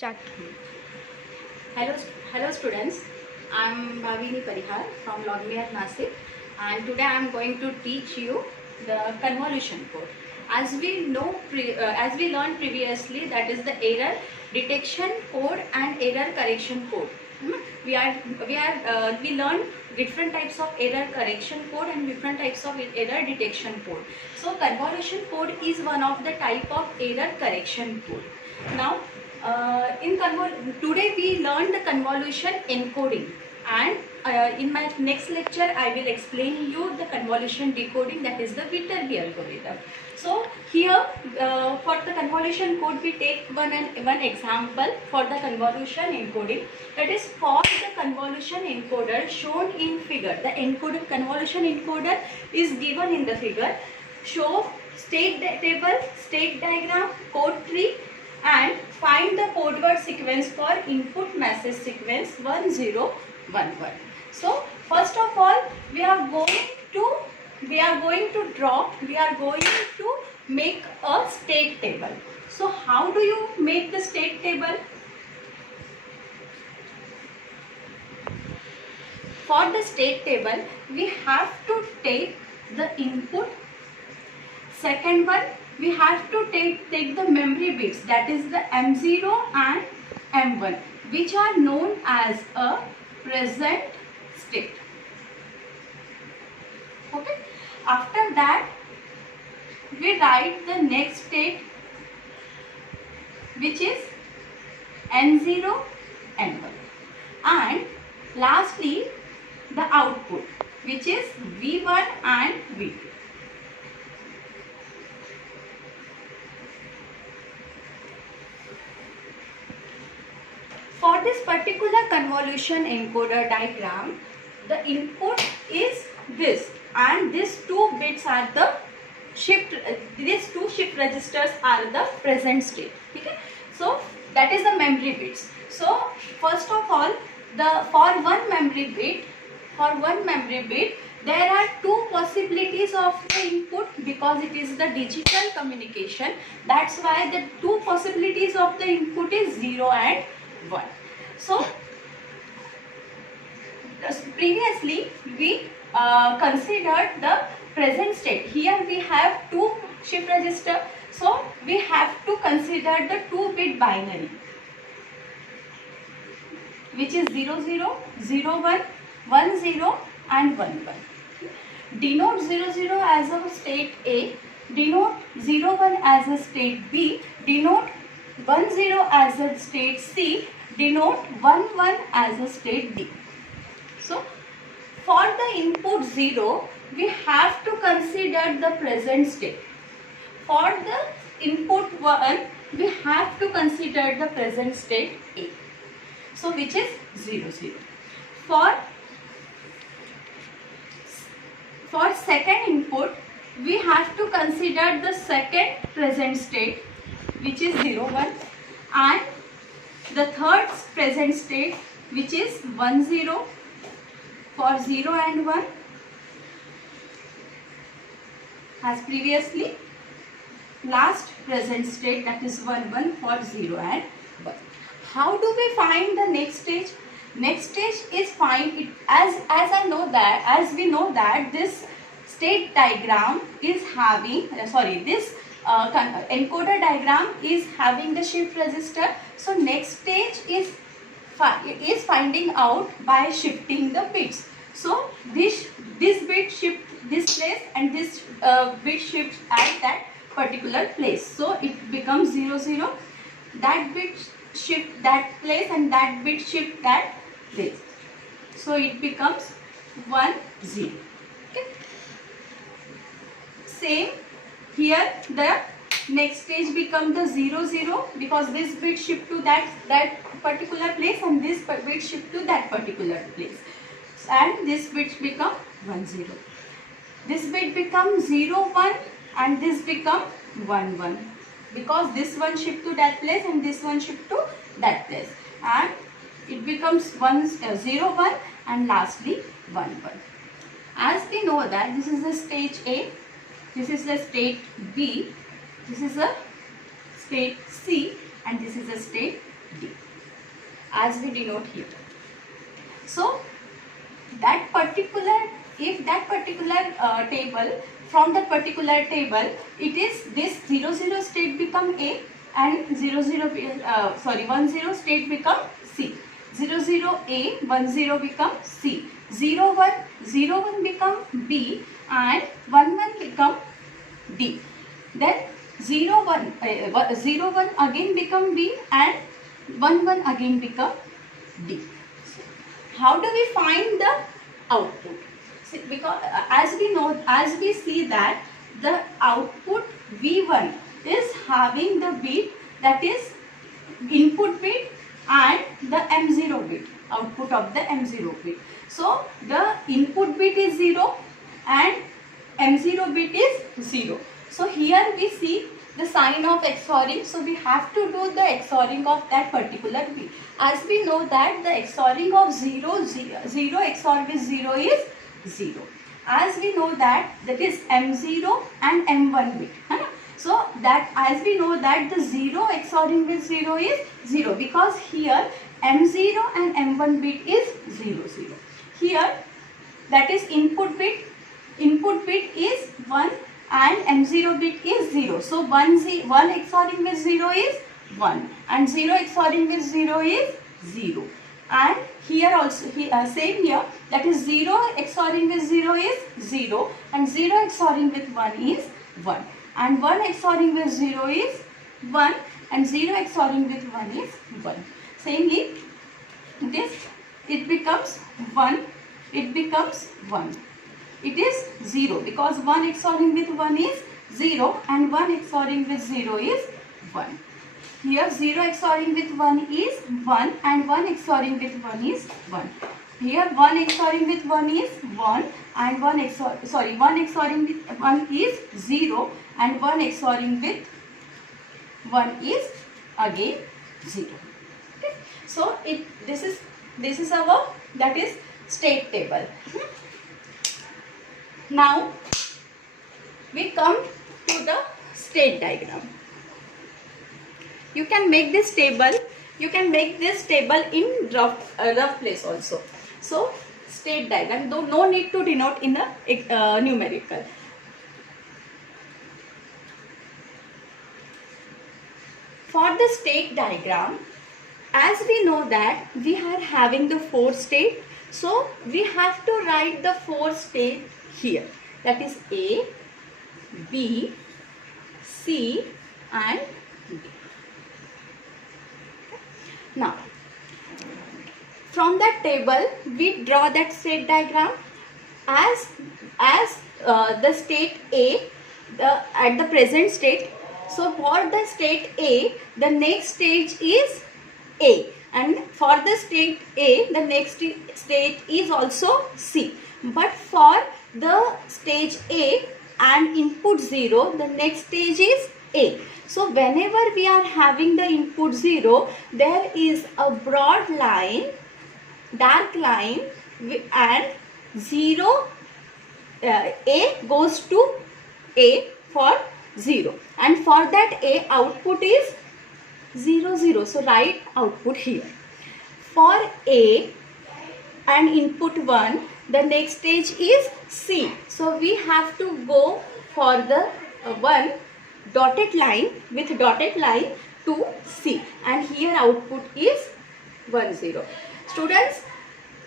Start. Hello, hello students. I'm Bhavini Parihar from Longmere, Nasik, and today I'm going to teach you the convolution code. As we know, as we learned previously, that is the error detection code and error correction code. We learned different types of error correction code and different types of error detection code. So convolution code is one of the type of error correction code. Now today we learned the convolution encoding, and in my next lecture I will explain you the convolution decoding, that is the Viterbi algorithm. So here for the convolution code we take one example for the convolution encoding, that is for the convolution encoder shown in figure. The encoder convolution encoder is given in the figure. Show state table, state diagram, code tree, and find the code word sequence for input message sequence 1011. So first of all we are going to make a state table. So how do you make the state table? For the state table we have to take the input. Second one, we have to take the memory bits, that is the M0 and M1, which are known as a present state. Okay. After that, we write the next state, which is N0, N1, and lastly the output, which is V1 and V2. For this particular convolution encoder diagram, the input is this, and these two bits are the shift. These two shift registers are the present state. Okay, so that is the memory bits. So first of all, for one memory bit, there are two possibilities of the input, because it is the digital communication. That's why the two possibilities of the input is 0 and 1. So previously we considered the present state. Here we have two shift register, so we have to consider the 2-bit binary, which is 00, 01, 10 and 11. Denote 00 as a state A, denote 01 as a state B, denote 10 as a state C, denote 11 as a state D. So for the input 0, we have to consider the present state. For the input 1, we have to consider the present state A, so which is 00. For second input, we have to consider the second present state, which is 01, and the third present state, which is 10 for 0 and 1, as previously. Last present state, that is 11 for 0 and 1. How do we find the next stage? Next stage is find it as we know that this state diagram is having this encoder diagram is having the shift register. So next stage is finding out by shifting the bits. So this bit shift this place, and this bit shifts at that particular place. So it becomes 00. That bit shift that place, and that bit shift that place. So it becomes 10. Okay. Same here, the next stage become the 00, because this bit shift to that particular place, and this bit shift to that particular place, and this bit become 10. This bit becomes 01, and this become 11, because this one shift to that place and this one shift to that place, and it becomes 01 and lastly 11. As we know that this is the stage A, this is the state B, this is a state C, and this is a state D. as we denote here. So that particular, if that particular table, from that particular table, it is this 0 0 state become A and 0 0 1 0 state become C. 0 0 A, 1 0 become C. 0 1 0 1 become B and 1 1 become D. Then 0 1 0 1 again become B and 1 1 again become D. How do we find the output? See, because as we know, as we see that the output V1 is having the bit, that is input bit and the M0 bit, output of the M0 bit. So the input bit is 0 and M0 bit is 0. So here we see the sign of XORing. So we have to do the XORing of that particular bit. As we know that the XORing of 0 XOR with 0 is 0. As we know that is M0 and M1 bit. So that as we know that the 0 XORing with 0 is 0, because here M0 and M1 bit is 0 0. Here that is input bit is 1 and M0 bit is 0. So 1 XORing with 0 is 1 and 0 XORing with 0 is 0. And here also same here, that is 0 XORing with 0 is 0 and 0 XORing with 1 is 1 and 1 XORing with 0 is 1 and 0 XORing with 1 is 1. Samely it becomes 1, it becomes 1. It is 0 because 1 XORing with 1 is 0 and 1 XORing with 0 is 1. Here 0 XORing with 1 is 1 and 1 XORing with 1 is 1. Here 1 XORing with 1 is 1 and 1 XORing with 1 is 0 and 1 XORing with 1 is again 0. Okay. So this is our, that is state table. Now we come to the state diagram. You can make this table in rough place also. So state diagram, though no need to denote in the numerical. For the state diagram, as we know that we are having the 4 state, so we have to write the 4 state here, that is A, B, C and D. Now from that table we draw that state diagram as the state A, at the present state. So for the state A, the next stage is A, and for the state A, the next state is also C. But for the stage A and input 0, the next stage is A. So whenever we are having the input 0, there is a broad line, dark line, and 0, A goes to A for 0, and for that A output is 0 0. So write output here. For A and input 1, the next stage is C. So we have to go for the one dotted line, with dotted line to C, and here output is 1 0. Students,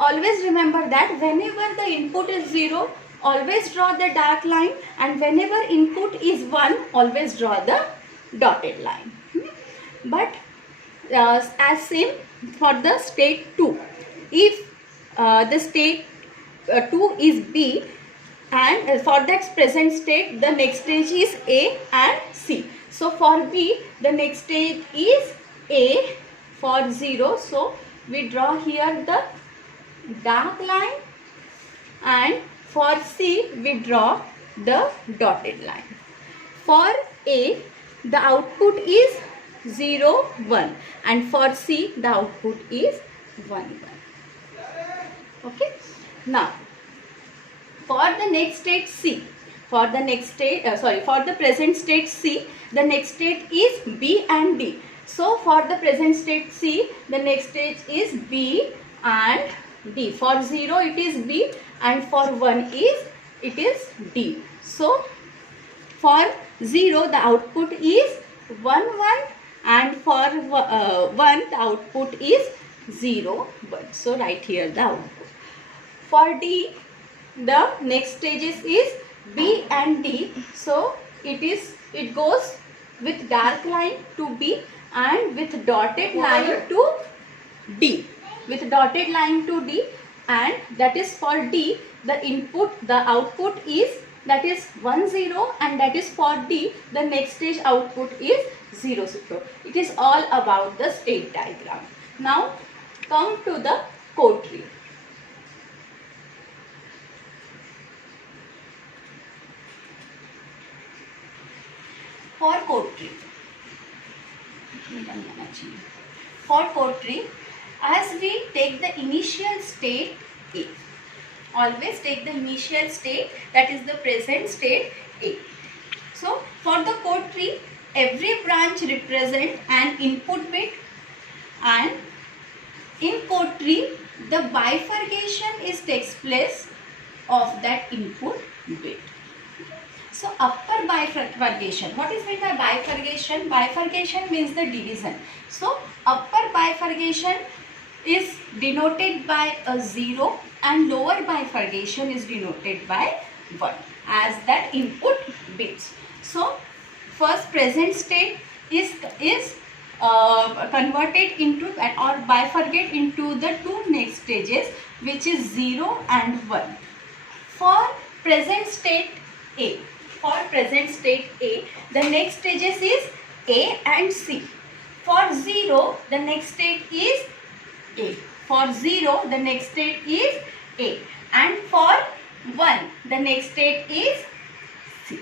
always remember that whenever the input is 0, always draw the dark line, and whenever input is 1, always draw the dotted line. But as same for the state 2, if the state 2 is B, and for that present state the next stage is A and C. So for B, the next stage is A for 0. So we draw here the dark line, and for C we draw the dotted line. For A, the output is 0 1, and for C the output is 1 1. Okay. Now for the next state C, for the next state for the present state C, the next state is B and D. So for the present state C, the next stage is B and D. For 0 it is B and for 1 it is D. So for 0 the output is 1 1 and for 1 the output is 0 1. So write here the output. For D the next stages is B and D. So it goes with dark line to B and with dotted line to D. With dotted line to D, and that is for D. The output is, that is 1 0, and that is for D. The next stage output is 0 0. It is all about the state diagram. Now come to the code tree. For code tree, as we take the initial state A, always take the initial state, that is the present state A. So for the code tree, every branch represents an input bit, and in code tree the bifurcation takes place of that input bit. So upper bifurcation, what is meant by bifurcation? Bifurcation means the division. So upper bifurcation is denoted by a 0 and lower bifurcation is denoted by 1 as that input bits. So first present state is converted into or bifurcate into the two next stages, which is 0 and 1. For present state A, the next stages is A and C. For 0, the next state is A. For 0, the next state is A. And for 1, the next state is C.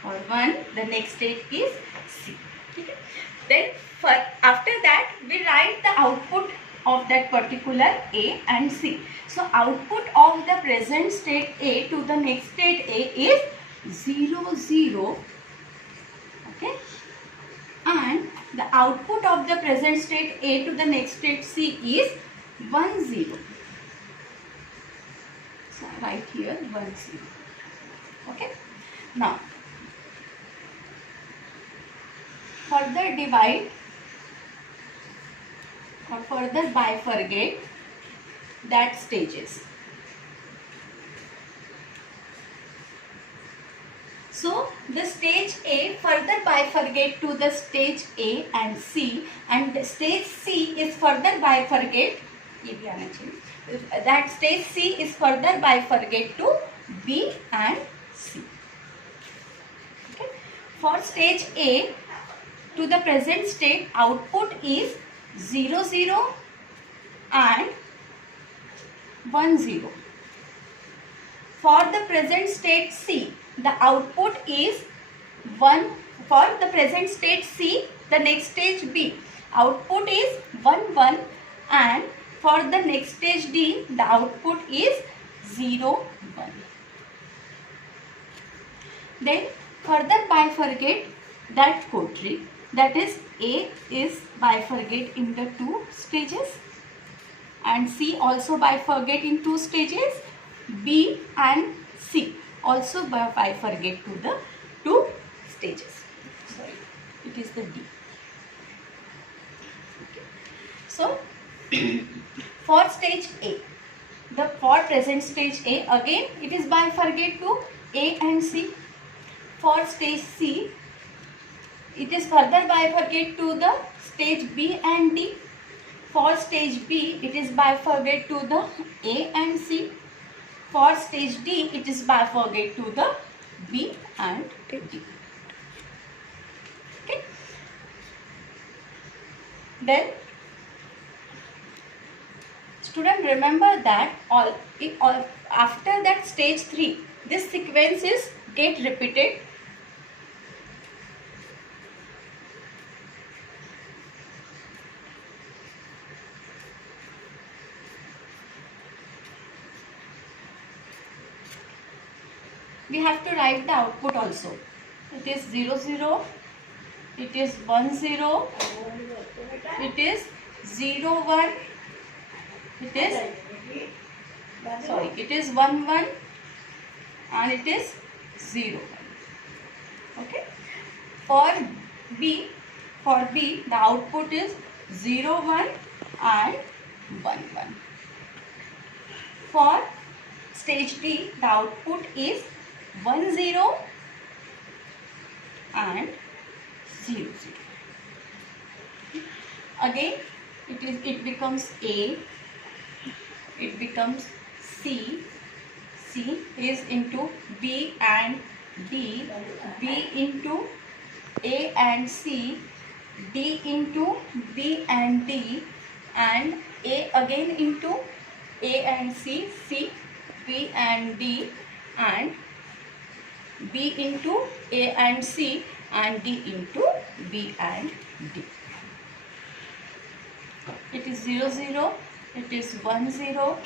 For 1, the next state is C. Okay. Then after that, we write the output of that particular A and C. So output of the present state A to the next state A is 0 0. Okay. And the output of the present state A to the next state C is 1 0. So right here 1 0. Okay. Now further divide or further bifurcate that stages. So the stage A further bifurcate to the stage A and C, and the stage C is further bifurcate. That stage C is further bifurcate to B and C. Okay. For stage A, to the present state output is 0 0 and 1 0. For the present state C, the output is 1. For the present state C, the next stage B, output is 1 1, and for the next stage D, the output is 0 1. Then further bifurcate that code tree, that is A is bifurcate in the two stages and C also bifurcate in two stages, B and C also bifurcate to the two stages. Sorry, it is the D. Okay. So for stage A, for present stage A, again it is bifurcate to A and C. For stage C, it is further bifurcate to the stage B and D. For stage B, it is bifurcate to the A and C. For stage D, it is bifurcate to the B and D. Okay. Then, student, remember that after that stage 3, this sequence is get repeated. We have to write the output also. It is 0 0, it is 1 0, it is 0 1, it is it is 1 1, and it is 0 1. Okay. For B, the output is 0 1 and 1 1. For stage D, the output is 1 0 and 0 0. Again, it becomes A, it becomes C. C is into B and D, B into A and C, D into B and D, and A again into A and C, C, B and D, and B into A and C, and D into B and D. It is 0 0, it is 1 0.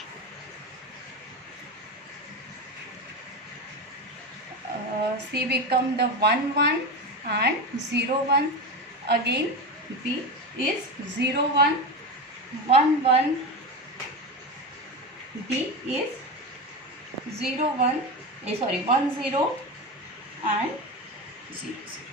C become the 1 1 and 0 1. Again B is 0 1, 1 1. D is 0 1, 1 0 and 0 0.